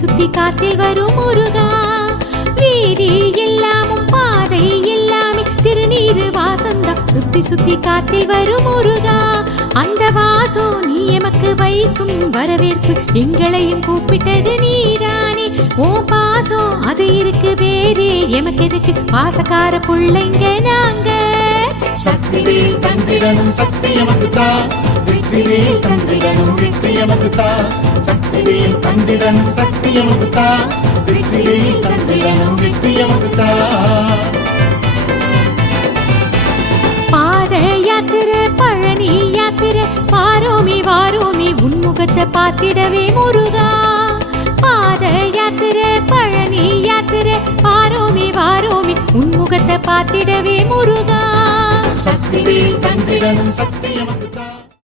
சுத்தி காத்தில் வரும் முருகா. வீதி எல்லாமும் பாதை எல்லாமே திருநீரு வாசந்தம் சுத்தி சுத்தி காத்தில் வரும் முருகா. அந்த வாசம் நீ எமக்கு வைக்கும் வரவேற்பு எங்களையும் கூப்பிட்டது நீதானே. ஓ பாசம் அது இருக்கு வேறே எமக்கு எதுக்கு பாசக்கார புள்ளைங்க நாங்க. சக்திவேல் தந்திடனும் சக்தி எமக்கு தா, வெற்றிவேல் தந்திடனும் வெற்றி எமக்கு தா. சக்திவேல் தந்திடனும் சக்தி எமக்கு தா, வெற்றிவேல் தந்திடனும் வெற்றி எமக்கு தா. பாத யாத்திரை பழனி யாத்திரை வாரோமி வாரோமி உன்முகத்தை பார்த்திடவே முருகா. பாத யாத்திரை பழனி யாத்திரை வாரோமி வாரோமி உன்முகத்தை பார்த்திடவே முருகா. சக்திவேல் தந்திடனும் சக்தி எமக்கு